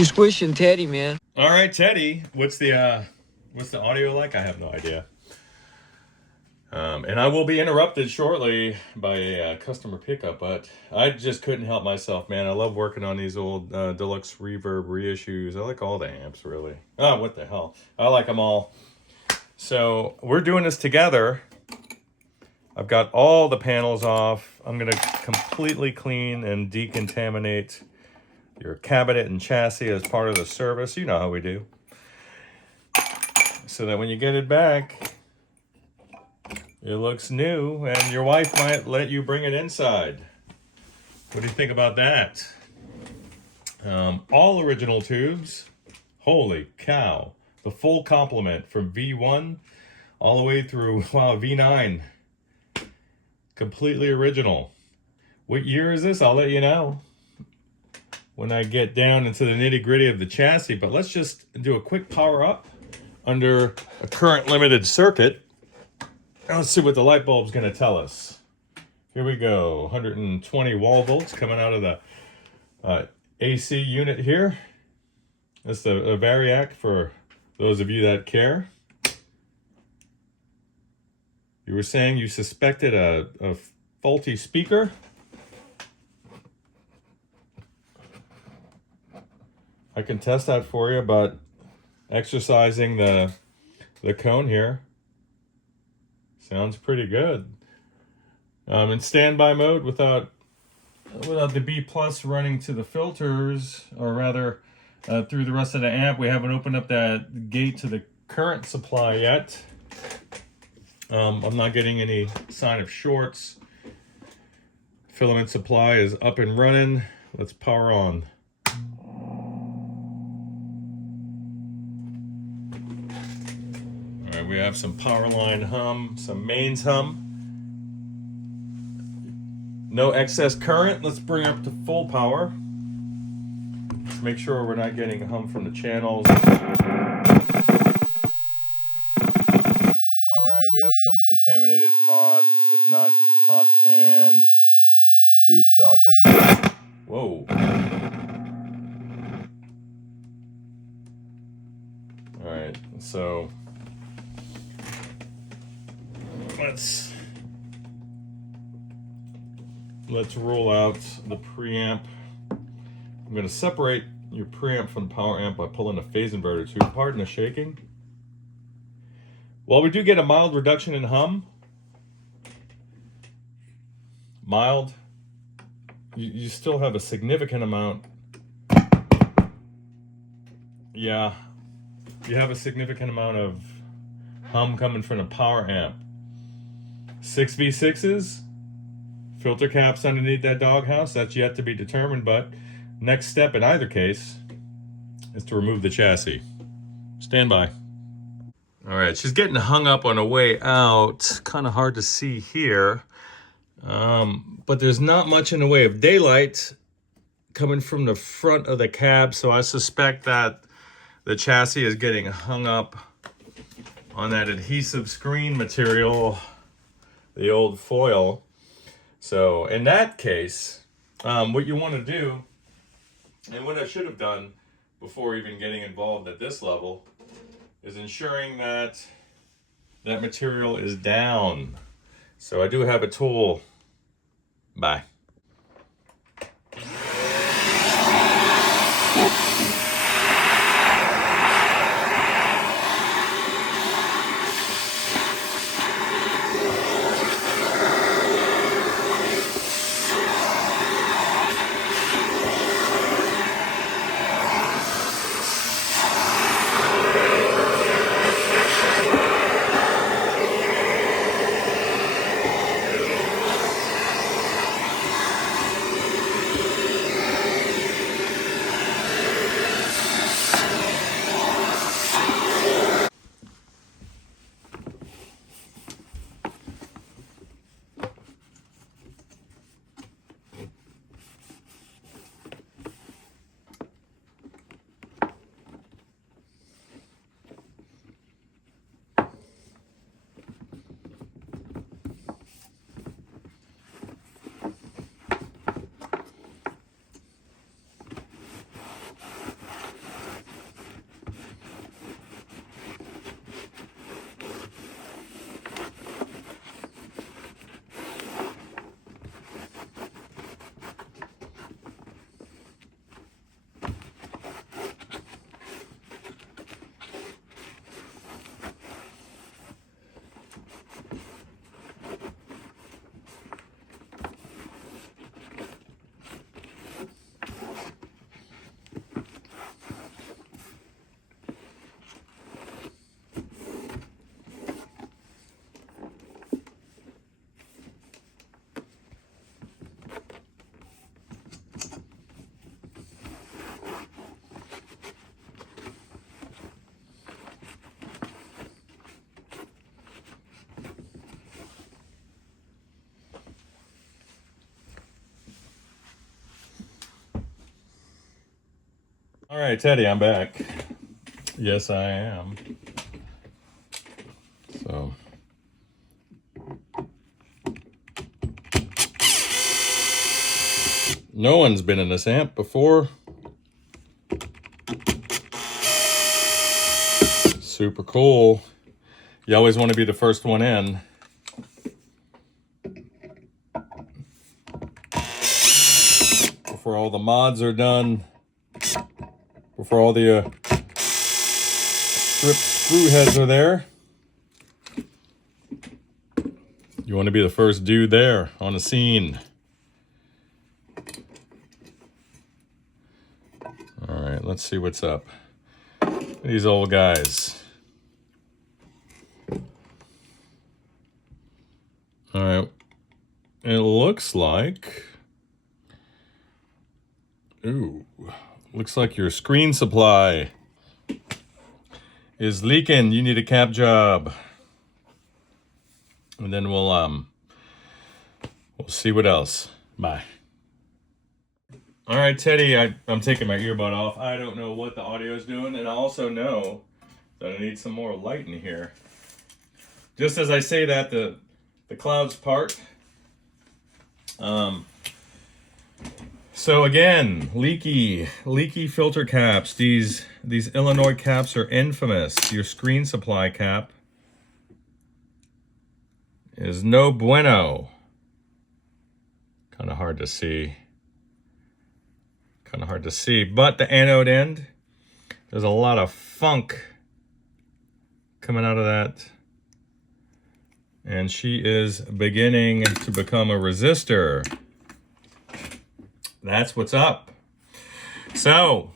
You're squishing Teddy, man. All right, Teddy. What's the audio like? I have no idea. And I will be interrupted shortly by a customer pickup, but I just couldn't help myself, man. I love working on these old Deluxe Reverb reissues. I like all the amps, really. Oh, what the hell. I like them all. So we're doing this together. I've got all the panels off. I'm going to completely clean and decontaminate your cabinet and chassis as part of the service. You know how we do. So that when you get it back, it looks new, and your wife might let you bring it inside. What do you think about that? All original tubes. Holy cow. The full complement from V1 all the way through, wow, V9. Completely original. What year is this? I'll let you know when I get down into the nitty-gritty of the chassis. But let's just do a quick power up under a current limited circuit. Let's see what the light bulb's going to tell us. Here we go. 120 wall volts coming out of the AC unit here. That's a Variac for those of you that care. You were saying you suspected a faulty speaker. I can test that for you, but exercising the cone here. Sounds pretty good. In standby mode without the B plus running to the filters, or rather through the rest of the amp. We haven't opened up that gate to the current supply yet. I'm not getting any sign of shorts. Filament supply is up and running. Let's power on. All right, we have some power line hum, some mains hum. No excess current. Let's bring up to full power. Let's make sure we're not getting hum from the channels. All right, we have some contaminated pots, if not pots and tube sockets. Whoa. All right, so let's roll out the preamp. I'm going to separate your preamp from the power amp by pulling a phase inverter tube. Pardon the shaking. While we do get a mild reduction in hum, mild, you still have a significant amount. Yeah, you have a significant amount of hum coming from the power amp. 6V6s, filter caps underneath that doghouse, that's yet to be determined, but next step in either case is to remove the chassis. Stand by. All right, she's getting hung up on the way out. Kind of hard to see here, but there's not much in the way of daylight coming from the front of the cab, so I suspect that the chassis is getting hung up on that adhesive screen material, the old foil. So in that case, what you want to do, and what I should have done before even getting involved at this level, is ensuring that that material is down. So I do have a tool. Bye. All right, Teddy, I'm back. Yes, I am. So. No one's been in this amp before. Super cool. You always want to be the first one in. Before all the mods are done. Before all the strip screw heads are there. You want to be the first dude there on the scene. All right, let's see what's up. These old guys. All right, it looks like, looks like your screen supply is leaking. You need a cap job. And then we'll see what else. Bye. All right, Teddy, I'm taking my earbud off. I don't know what the audio is doing, and I also know that I need some more light in here. Just as I say that, the clouds part. So again, leaky filter caps. These Illinois caps are infamous. Your screen supply cap is no bueno. Kind of hard to see. But the anode end, there's a lot of funk coming out of that. And she is beginning to become a resistor. That's what's up. So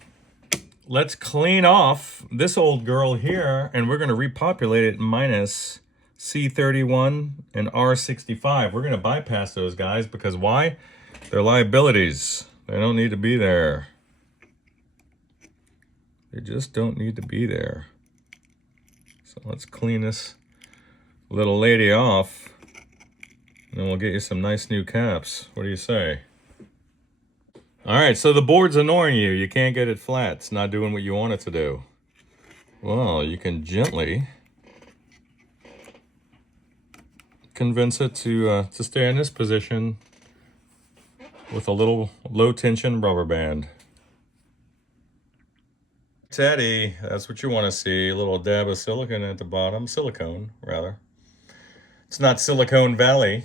let's clean off this old girl here, and we're going to repopulate it minus C31 and R65. We're going to bypass those guys because why? They're liabilities. They don't need to be there. They just don't need to be there. So let's clean this little lady off, and then we'll get you some nice new caps. What do you say? All right, so the board's annoying you. You can't get it flat. It's not doing what you want it to do. Well, you can gently convince it to stay in this position with a little low tension rubber band. Teddy, that's what you want to see. A little dab of silicone at the bottom. Silicone, rather. It's not Silicon Valley.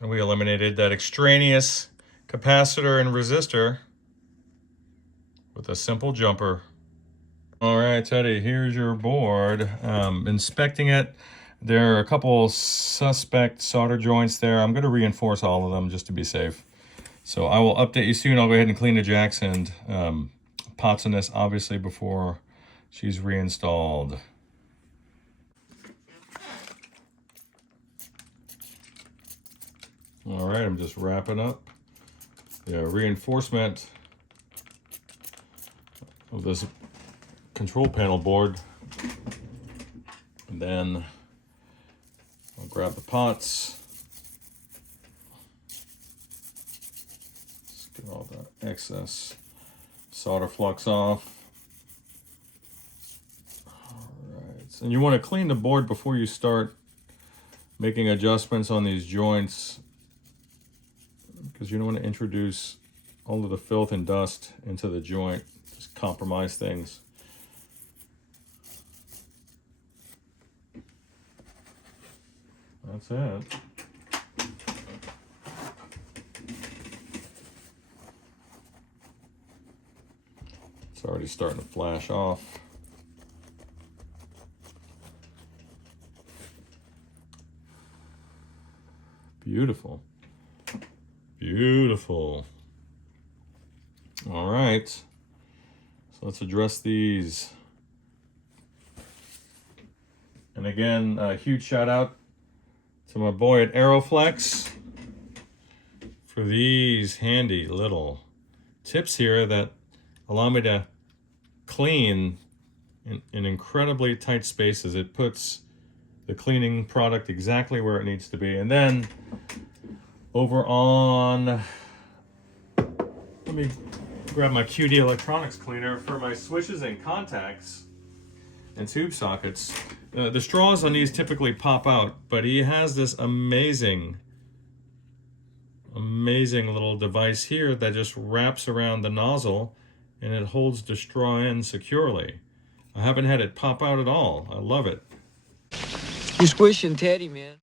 And we eliminated that extraneous capacitor and resistor with a simple jumper. All right, Teddy, here's your board. Inspecting it, there are a couple suspect solder joints there. I'm going to reinforce all of them just to be safe. So I will update you soon. I'll go ahead and clean the jacks and pots in this, obviously, before she's reinstalled. All right, I'm just wrapping up the reinforcement of this control panel board. And then I'll grab the pots. Let's get all the excess solder flux off. All right, and you want to clean the board before you start making adjustments on these joints, because you don't want to introduce all of the filth and dust into the joint. Just compromise things. That's it. It's already starting to flash off. Beautiful. Beautiful. All right. So let's address these. And again, a huge shout out to my boy at Aeroflex for these handy little tips here that allow me to clean in incredibly tight spaces. It puts the cleaning product exactly where it needs to be. And then over on, let me Grab my QD electronics cleaner for my switches and contacts and tube sockets. The straws on these typically pop out, but he has this amazing little device here that just wraps around the nozzle and it holds the straw in securely. I haven't had it pop out at all. I love it. You squishing Teddy, man.